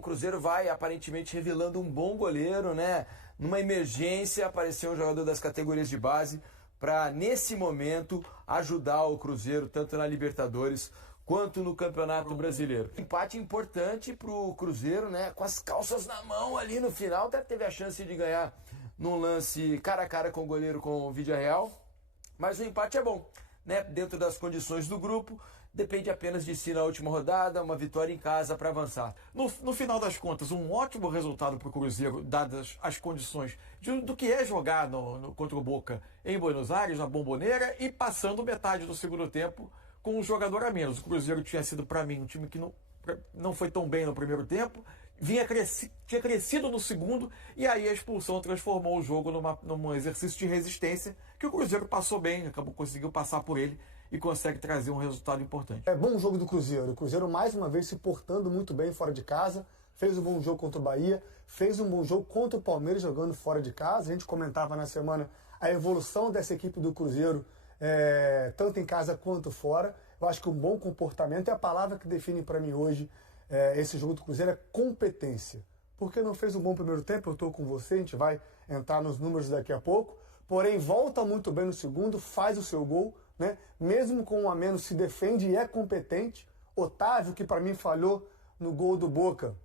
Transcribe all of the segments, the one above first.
O Cruzeiro vai aparentemente revelando um bom goleiro, né? Numa emergência apareceu um jogador das categorias de base para, nesse momento, ajudar o Cruzeiro tanto na Libertadores quanto no Campeonato Brasileiro. Empate importante para o Cruzeiro, né? Com as calças na mão ali no final, até teve a chance de ganhar num lance cara a cara com o goleiro com o Villarreal, mas o empate é bom, né? Dentro das condições do grupo, depende apenas de si na última rodada, uma vitória em casa para avançar. No final das contas, um ótimo resultado para o Cruzeiro, dadas as condições do que é jogar contra o Boca em Buenos Aires, na Bombonera, e passando metade do segundo tempo com um jogador a menos. O Cruzeiro tinha sido, para mim, um time que não foi tão bem no primeiro tempo, tinha crescido no segundo, e aí a expulsão transformou o jogo num exercício de resistência que o Cruzeiro passou bem, conseguiu passar por ele e consegue trazer um resultado importante. É bom jogo do Cruzeiro. O Cruzeiro mais uma vez se portando muito bem fora de casa, fez um bom jogo contra o Bahia, fez um bom jogo contra o Palmeiras jogando fora de casa. A gente comentava na semana a evolução dessa equipe do Cruzeiro, tanto em casa quanto fora. Eu acho que um bom comportamento é a palavra que define para mim hoje esse jogo do Cruzeiro, é competência. Porque não fez um bom primeiro tempo, eu estou com você, a gente vai entrar nos números daqui a pouco, porém volta muito bem no segundo, faz o seu gol, né? Mesmo com um a menos se defende e é competente. Otávio, que para mim falhou no gol do Boca,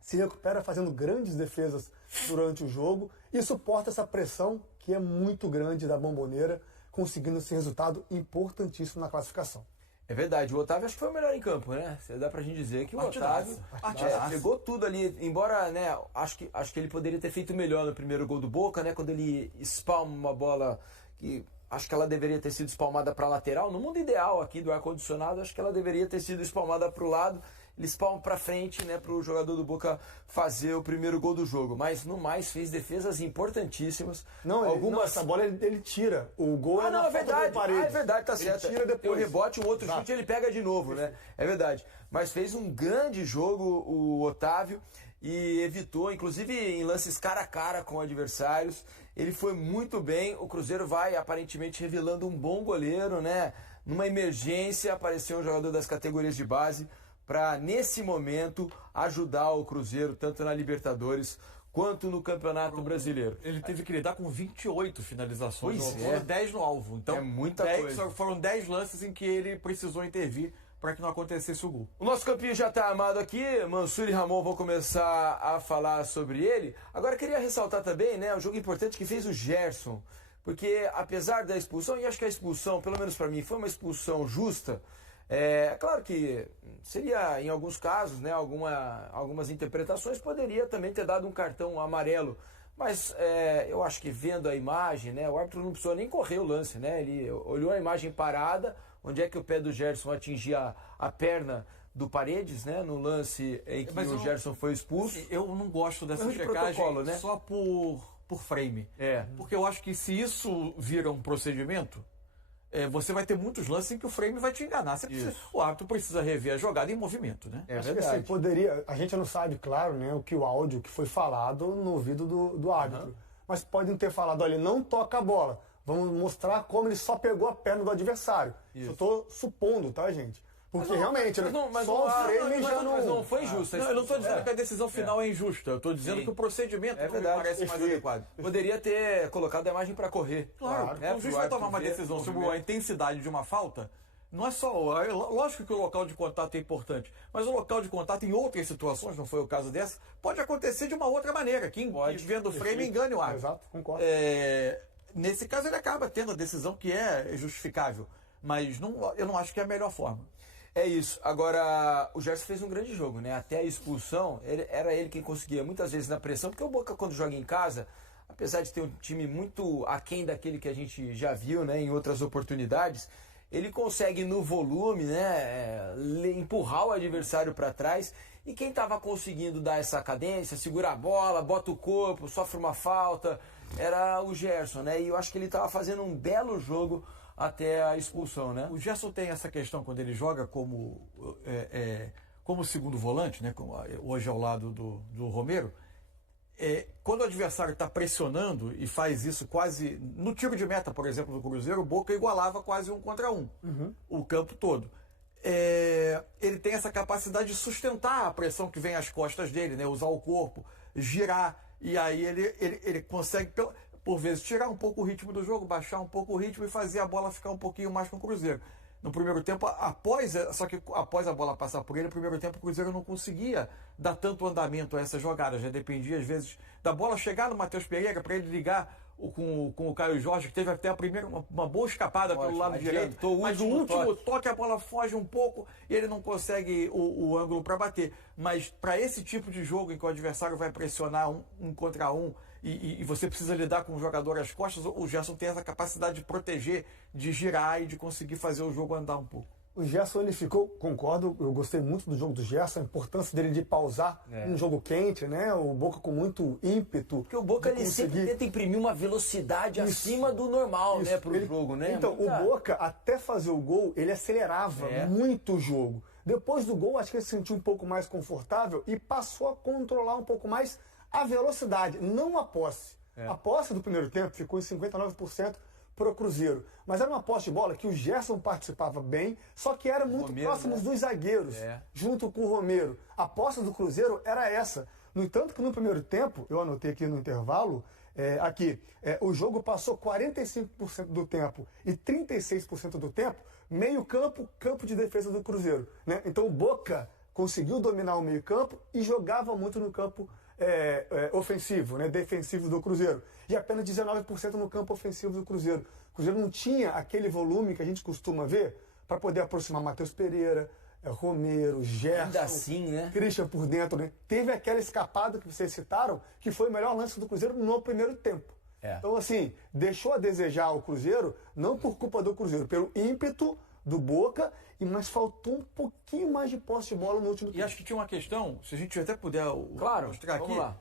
se recupera fazendo grandes defesas durante o jogo e suporta essa pressão que é muito grande da Bombonera, conseguindo esse resultado importantíssimo na classificação. É verdade, o Otávio acho que foi o melhor em campo, né? Dá pra gente dizer que o Otávio pegou tudo ali, embora, né, acho que ele poderia ter feito melhor no primeiro gol do Boca, né? Quando ele espalma uma bola que acho que ela deveria ter sido espalmada para a lateral. No mundo ideal aqui do ar-condicionado, acho que ela deveria ter sido espalmada para o lado. Ele espalma para frente, né, para o jogador do Boca fazer o primeiro gol do jogo. Mas no mais fez defesas importantíssimas. Essa bola ele tira. O gol é na falta do Paredes. É verdade, tá certo. Ele tira depois. Tem um rebote, um outro chute, ele pega de novo, né? É verdade. Mas fez um grande jogo o Otávio e evitou, inclusive em lances cara a cara com adversários. Ele foi muito bem. O Cruzeiro vai aparentemente revelando um bom goleiro, né? Numa emergência apareceu um jogador das categorias de base para, nesse momento, ajudar o Cruzeiro tanto na Libertadores quanto no Campeonato Brasileiro. Ele teve que lidar com 28 finalizações, foram 10 no alvo. Então, é muita coisa. Foram 10 lances em que ele precisou intervir para que não acontecesse o gol. O nosso campinho já está armado aqui, Mansur e Ramon vão começar a falar sobre ele. Agora queria ressaltar também, né, um jogo importante que fez o Gerson, porque apesar da expulsão, e acho que a expulsão, pelo menos para mim, foi uma expulsão justa. É claro que seria, em alguns casos, né, algumas interpretações, poderia também ter dado um cartão amarelo. Mas eu acho que vendo a imagem, né, o árbitro não precisou nem correr o lance, né? Ele olhou a imagem parada, onde é que o pé do Gerson atingia a perna do Paredes, né, no lance em que o Gerson foi expulso. Eu não gosto dessa checagem, né, só por frame. Porque eu acho que se isso vira um procedimento, você vai ter muitos lances em que o frame vai te enganar. O árbitro precisa rever a jogada em movimento, né? É verdade. Poderia, a gente não sabe, claro, né, o áudio que foi falado no ouvido do árbitro. Mas podem ter falado, olha, ele não toca a bola. Vamos mostrar como ele só pegou a perna do adversário. Isso eu estou supondo, tá, gente? Porque realmente, só o frame já não... Mas não foi injusto. Eu não estou dizendo que a decisão final é injusta. Eu estou dizendo que o procedimento me parece mais adequado. Poderia ter colocado a imagem para correr. Claro. O juiz vai tomar uma decisão sobre a intensidade de uma falta. Não é só... Lógico que o local de contato é importante, mas o local de contato em outras situações, não foi o caso dessa, pode acontecer de uma outra maneira. Quem vendo o frame engane o árbitro. Exato, concordo. Nesse caso ele acaba tendo a decisão que é justificável, mas eu não acho que é a melhor forma. É isso. Agora, o Gerson fez um grande jogo, né? Até a expulsão, era ele quem conseguia muitas vezes na pressão, porque o Boca, quando joga em casa, apesar de ter um time muito aquém daquele que a gente já viu, né, em outras oportunidades, ele consegue no volume, né, empurrar o adversário para trás, e quem estava conseguindo dar essa cadência, segurar a bola, bota o corpo, sofre uma falta, era o Gerson, né? E eu acho que ele estava fazendo um belo jogo até a expulsão, né? O Gerson tem essa questão quando ele joga como segundo volante, né? Hoje ao lado do Romero. Quando o adversário está pressionando e faz isso quase... No tiro de meta, por exemplo, do Cruzeiro, o Boca igualava quase 1 contra 1. O campo todo. ele tem essa capacidade de sustentar a pressão que vem às costas dele, né? Usar o corpo, girar, e aí ele consegue, por vezes, tirar um pouco o ritmo do jogo, baixar um pouco o ritmo e fazer a bola ficar um pouquinho mais com o Cruzeiro. No primeiro tempo, só que após a bola passar por ele, no primeiro tempo o Cruzeiro não conseguia dar tanto andamento a essas jogadas, já dependia às vezes da bola chegar no Matheus Pereira para ele ligar com o Caio Jorge, que teve até a primeira uma boa escapada pelo lado direito, mas o último toque a bola foge um pouco e ele não consegue o ângulo para bater. Mas para esse tipo de jogo em que o adversário vai pressionar um contra um e você precisa lidar com o jogador às costas, o Gerson tem essa capacidade de proteger, de girar e de conseguir fazer o jogo andar um pouco. O Gerson, ele ficou, concordo, eu gostei muito do jogo do Gerson, a importância dele de pausar um jogo quente, né? O Boca com muito ímpeto. Porque o Boca ele sempre tenta imprimir uma velocidade acima do normal, né, pro jogo, né? Então, o Boca, até fazer o gol, ele acelerava muito o jogo. Depois do gol, acho que ele se sentiu um pouco mais confortável e passou a controlar um pouco mais a velocidade, não a posse. A posse do primeiro tempo ficou em 59% para o Cruzeiro. Mas era uma posse de bola que o Gerson participava bem, só que era muito próximo dos zagueiros, junto com o Romero. A posse do Cruzeiro era essa. No entanto que no primeiro tempo, eu anotei aqui no intervalo, o jogo passou 45% do tempo e 36% do tempo, meio campo, campo de defesa do Cruzeiro. Né? Então o Boca conseguiu dominar o meio campo e jogava muito no campo ofensivo, né, defensivo do Cruzeiro. E apenas 19% no campo ofensivo do Cruzeiro. O Cruzeiro não tinha aquele volume que a gente costuma ver para poder aproximar Matheus Pereira, Romero, Gerson, ainda assim, né? Christian por dentro. Né? Teve aquela escapada que vocês citaram, que foi o melhor lance do Cruzeiro no primeiro tempo. Então, assim, deixou a desejar o Cruzeiro, não por culpa do Cruzeiro, pelo ímpeto do Boca, mas faltou um pouquinho mais de posse de bola no último tempo. E acho que tinha uma questão, se a gente até puder mostrar aqui. Vamos lá.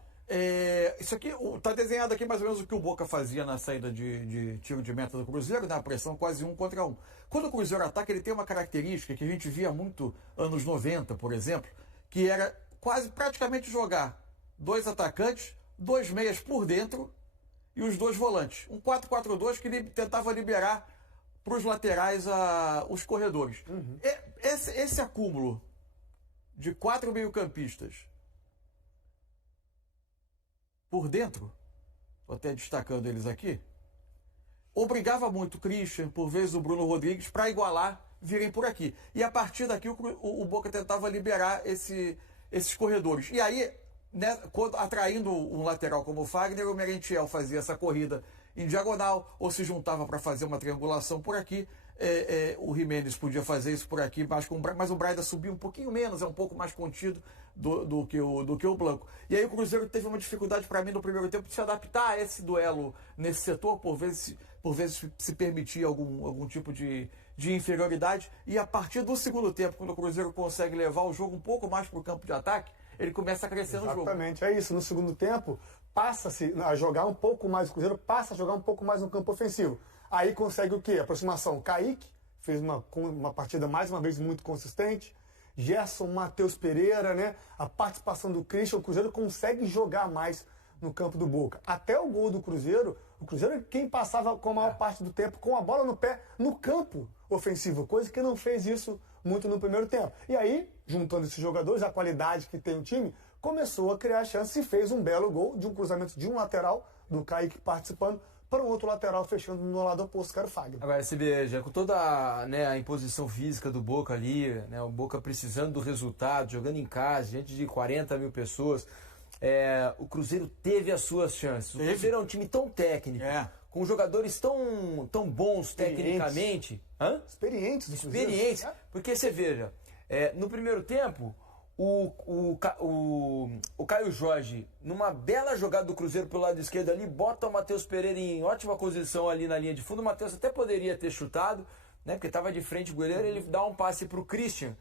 Isso aqui está desenhado aqui mais ou menos o que o Boca fazia na saída de tiro de meta do Cruzeiro, na pressão quase 1 contra 1. Quando o Cruzeiro ataca, ele tem uma característica que a gente via muito anos 90, por exemplo, que era praticamente jogar 2 atacantes, 2 meias por dentro e os 2 volantes. Um 4-4-2 que ele tentava liberar para os laterais os corredores. Esse acúmulo de 4 meio-campistas por dentro, estou até destacando eles aqui, obrigava muito o Christian, por vezes o Bruno Rodrigues, para igualar, virem por aqui. E a partir daqui o Boca tentava liberar esses corredores. E aí, né, atraindo um lateral como o Fagner, o Merentiel fazia essa corrida em diagonal, ou se juntava para fazer uma triangulação por aqui. O Jimenez podia fazer isso por aqui, mas o Braida subiu um pouquinho menos, é um pouco mais contido do que o Blanco. E aí o Cruzeiro teve uma dificuldade para mim no primeiro tempo de se adaptar a esse duelo nesse setor, por vezes se permitir algum tipo de inferioridade. E a partir do segundo tempo, quando o Cruzeiro consegue levar o jogo um pouco mais para o campo de ataque, ele começa a crescer no jogo. Exatamente, é isso. No segundo tempo, passa-se a jogar um pouco mais, o Cruzeiro passa a jogar um pouco mais no campo ofensivo. Aí consegue o quê? Aproximação. Kaique fez uma partida mais uma vez muito consistente. Gerson, Matheus Pereira, né? A participação do Christian, o Cruzeiro consegue jogar mais no campo do Boca. Até o gol do Cruzeiro, o Cruzeiro é quem passava com a maior parte do tempo com a bola no pé no campo ofensivo, coisa que não fez isso muito no primeiro tempo. E aí, juntando esses jogadores, a qualidade que tem o time, começou a criar chance e fez um belo gol de um cruzamento de um lateral, do Kaique participando, para um outro lateral fechando no lado oposto, que era o Fagner. Agora você veja, com toda a imposição física do Boca ali, né, o Boca precisando do resultado, jogando em casa, diante de 40 mil pessoas, o Cruzeiro teve as suas chances. O Cruzeiro é um time tão técnico, com jogadores tão bons tecnicamente. Experientes. Porque você veja, no primeiro tempo, o Caio Jorge, numa bela jogada do Cruzeiro pelo lado esquerdo ali, bota o Matheus Pereira em ótima posição ali na linha de fundo. O Matheus até poderia ter chutado, né, porque estava de frente o goleiro. Ele dá um passe para o Christian,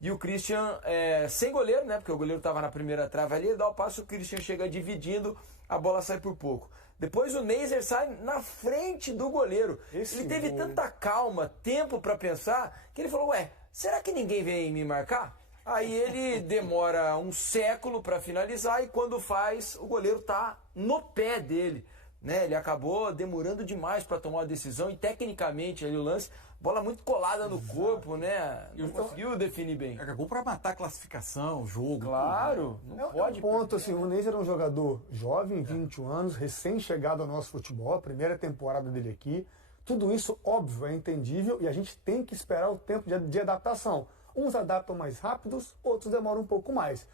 e o Christian, sem goleiro, né, porque o goleiro estava na primeira trave ali, ele dá o passe, o Christian chega dividindo, a bola sai por pouco. Depois o Neiser sai na frente do goleiro. Ele teve tanta calma, tempo para pensar, que ele falou, será que ninguém vem me marcar? Aí ele demora um século para finalizar, e quando faz, o goleiro tá no pé dele. Né? Ele acabou demorando demais para tomar a decisão, e tecnicamente ali o lance, bola muito colada no corpo, né? Não conseguiu definir bem. Era gol para matar a classificação, o jogo. Claro, não pode. É um ponto, assim, o Ney era um jogador jovem, 21 anos, recém-chegado ao nosso futebol, a primeira temporada dele aqui. Tudo isso, óbvio, é entendível e a gente tem que esperar o tempo de adaptação. Uns adaptam mais rápidos, outros demoram um pouco mais.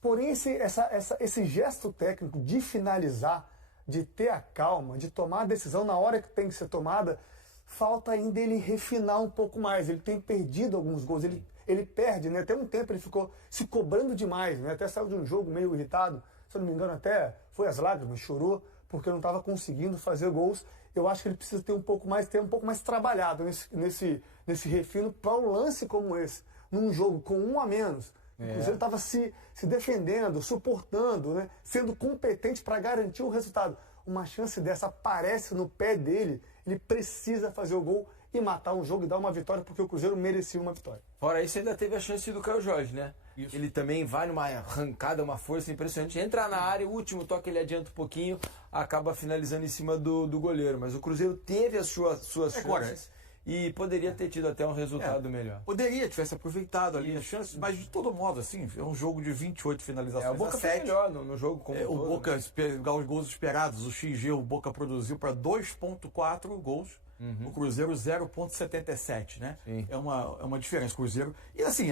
Porém, esse gesto técnico de finalizar, de ter a calma, de tomar a decisão na hora que tem que ser tomada, falta ainda ele refinar um pouco mais. Ele tem perdido alguns gols, ele perde, né? Até um tempo ele ficou se cobrando demais, né? Até saiu de um jogo meio irritado, se eu não me engano até foi às lágrimas, chorou, porque não estava conseguindo fazer gols. Eu acho que ele precisa ter um pouco mais trabalhado nesse refino para um lance como esse, num jogo com um a menos. O Cruzeiro estava se defendendo, suportando, né? Sendo competente para garantir o resultado. Uma chance dessa aparece no pé dele, ele precisa fazer o gol e matar um jogo e dar uma vitória, porque o Cruzeiro merecia uma vitória. Fora isso, ainda teve a chance do Caio Jorge, né? Isso. Ele também vai numa arrancada, uma força impressionante. Entra na área, o último toque ele adianta um pouquinho, acaba finalizando em cima do goleiro. Mas o Cruzeiro teve as suas chances e poderia ter tido até um resultado melhor. Poderia, tivesse aproveitado ali as chances, mas de todo modo, assim, é um jogo de 28 finalizações. O Boca foi melhor no jogo como o todo, Boca, né? os gols esperados, o XG, o Boca produziu para 2,4 gols. O Cruzeiro 0,77, né? Sim. É uma diferença. Cruzeiro. E assim,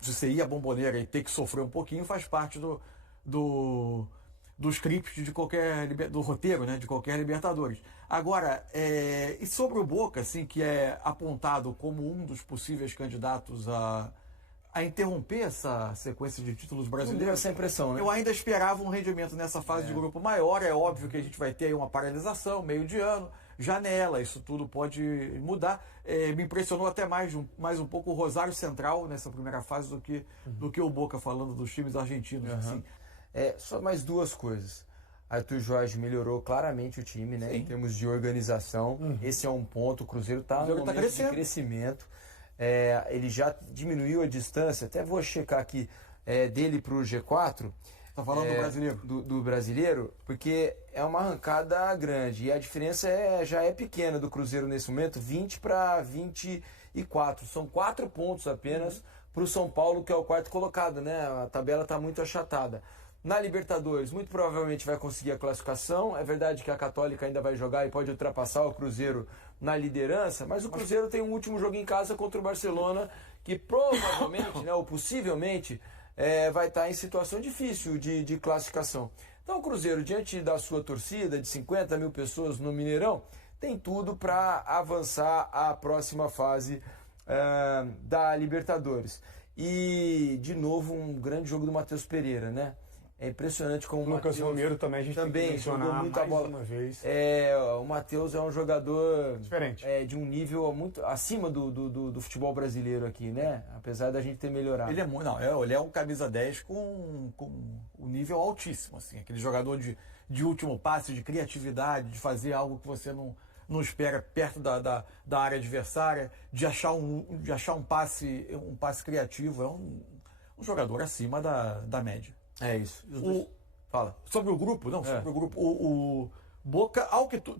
se você ir à Bombonera e ter que sofrer um pouquinho, faz parte do script de qualquer do roteiro, né? De qualquer Libertadores. Agora, e sobre o Boca, assim, que é apontado como um dos possíveis candidatos a interromper essa sequência de títulos brasileiros. Não deu essa impressão, né? Eu ainda esperava um rendimento nessa fase de grupo maior. É óbvio que a gente vai ter aí uma paralisação, meio de ano, janela, isso tudo pode mudar. Me impressionou até mais um pouco o Rosário Central nessa primeira fase do que o Boca, falando dos times argentinos. Assim. Só mais duas coisas. Arthur Jorge melhorou claramente o time, né? Em termos de organização. Esse é um ponto. O Cruzeiro está no momento de crescimento. Ele já diminuiu a distância. Até vou checar aqui dele para o G4. Está falando do brasileiro? Do brasileiro, porque é uma arrancada grande. E a diferença já é pequena do Cruzeiro nesse momento, 20 para 24. São 4 pontos apenas para o São Paulo, que é o quarto colocado, né? A tabela está muito achatada. Na Libertadores, muito provavelmente vai conseguir a classificação. É verdade que a Católica ainda vai jogar e pode ultrapassar o Cruzeiro na liderança, mas o Cruzeiro tem um último jogo em casa contra o Barcelona, que provavelmente, né, ou possivelmente, vai estar em situação difícil de classificação. Então o Cruzeiro, diante da sua torcida de 50 mil pessoas no Mineirão, tem tudo para avançar à próxima fase da Libertadores. E, de novo, um grande jogo do Matheus Pereira, né? É impressionante como o Lucas Romero também a gente tem que mencionar jogou muita bola. Uma vez. O Matheus é um jogador diferente, de um nível muito acima do futebol brasileiro aqui, né? Apesar da gente ter melhorado. Ele é um camisa 10 com um nível altíssimo, assim, aquele jogador de último passe, de criatividade, de fazer algo que você não espera perto da área adversária, de achar um passe criativo. É um jogador acima da média. É isso. Fala. Sobre o grupo, sobre o grupo. O Boca,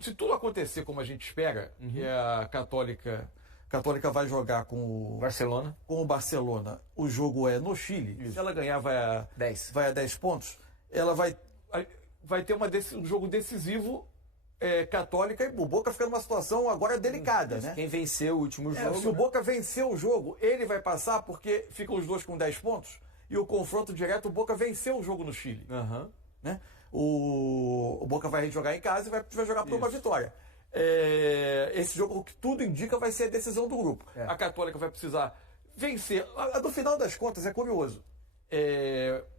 se tudo acontecer como a gente espera, que a Católica vai jogar com Barcelona. Com o Barcelona. O jogo é no Chile. Isso. Se ela ganhar, vai a 10 pontos. Ela vai ter um jogo decisivo. Católica, e o Boca fica numa situação agora delicada, né? Quem venceu o último jogo. Se o Boca vencer o jogo, ele vai passar, porque ficam os dois com 10 pontos. E o confronto direto, o Boca venceu o jogo no Chile. Né? O Boca vai jogar em casa e vai jogar por uma vitória. Esse jogo, o que tudo indica, vai ser a decisão do grupo. A Católica vai precisar vencer. No final das contas, é curioso.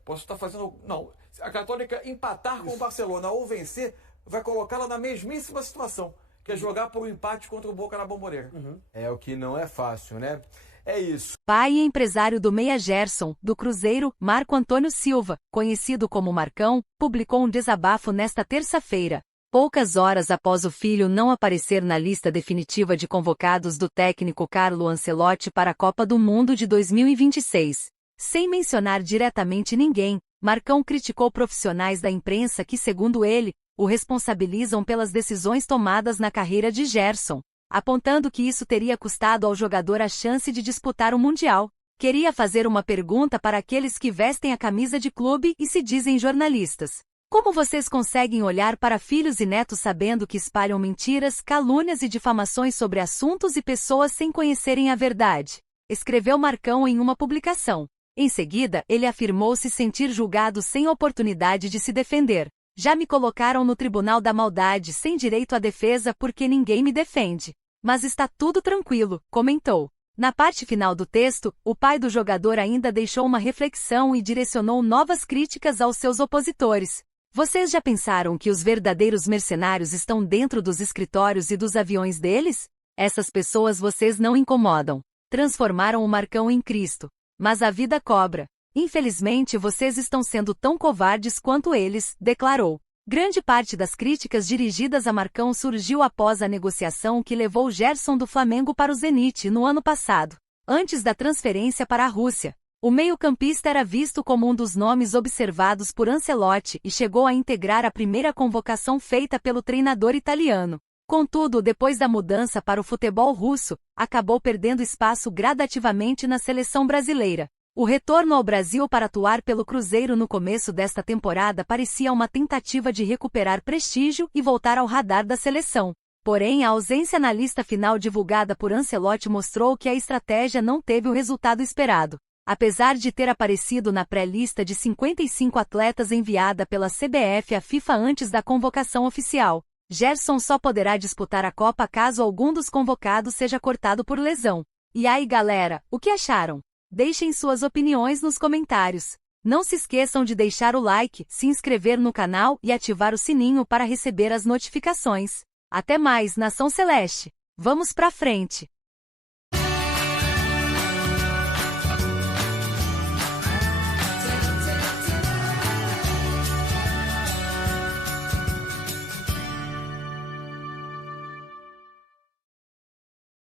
Posso estar fazendo... Não. A Católica empatar com o Barcelona ou vencer, vai colocá-la na mesmíssima situação, que é jogar por um empate contra o Boca na Bombonera. É o que não é fácil, né? É isso. Pai e empresário do meia Gerson, do Cruzeiro, Marco Antônio Silva, conhecido como Marcão, publicou um desabafo nesta terça-feira, poucas horas após o filho não aparecer na lista definitiva de convocados do técnico Carlo Ancelotti para a Copa do Mundo de 2026. Sem mencionar diretamente ninguém, Marcão criticou profissionais da imprensa que, segundo ele, o responsabilizam pelas decisões tomadas na carreira de Gerson. apontando que isso teria custado ao jogador a chance de disputar o Mundial. Queria fazer uma pergunta para aqueles que vestem a camisa de clube e se dizem jornalistas. Como vocês conseguem olhar para filhos e netos sabendo que espalham mentiras, calúnias e difamações sobre assuntos e pessoas sem conhecerem a verdade? Escreveu Marcão em uma publicação. Em seguida, ele afirmou se sentir julgado sem oportunidade de se defender. Já me colocaram no tribunal da maldade sem direito à defesa porque ninguém me defende. Mas está tudo tranquilo, comentou. Na parte final do texto, o pai do jogador ainda deixou uma reflexão e direcionou novas críticas aos seus opositores. Vocês já pensaram que os verdadeiros mercenários estão dentro dos escritórios e dos aviões deles? Essas pessoas vocês não incomodam. Transformaram o Marcão em Cristo. Mas a vida cobra. Infelizmente vocês estão sendo tão covardes quanto eles, declarou. Grande parte das críticas dirigidas a Marcão surgiu após a negociação que levou Gerson do Flamengo para o Zenit no ano passado, antes da transferência para a Rússia. O meio-campista era visto como um dos nomes observados por Ancelotti e chegou a integrar a primeira convocação feita pelo treinador italiano. Contudo, depois da mudança para o futebol russo, acabou perdendo espaço gradativamente na seleção brasileira. O retorno ao Brasil para atuar pelo Cruzeiro no começo desta temporada parecia uma tentativa de recuperar prestígio e voltar ao radar da seleção. Porém, a ausência na lista final divulgada por Ancelotti mostrou que a estratégia não teve o resultado esperado. Apesar de ter aparecido na pré-lista de 55 atletas enviada pela CBF à FIFA antes da convocação oficial, Gerson só poderá disputar a Copa caso algum dos convocados seja cortado por lesão. E aí, galera, o que acharam? Deixem suas opiniões nos comentários. Não se esqueçam de deixar o like, se inscrever no canal e ativar o sininho para receber as notificações. Até mais, Nação Celeste! Vamos pra frente!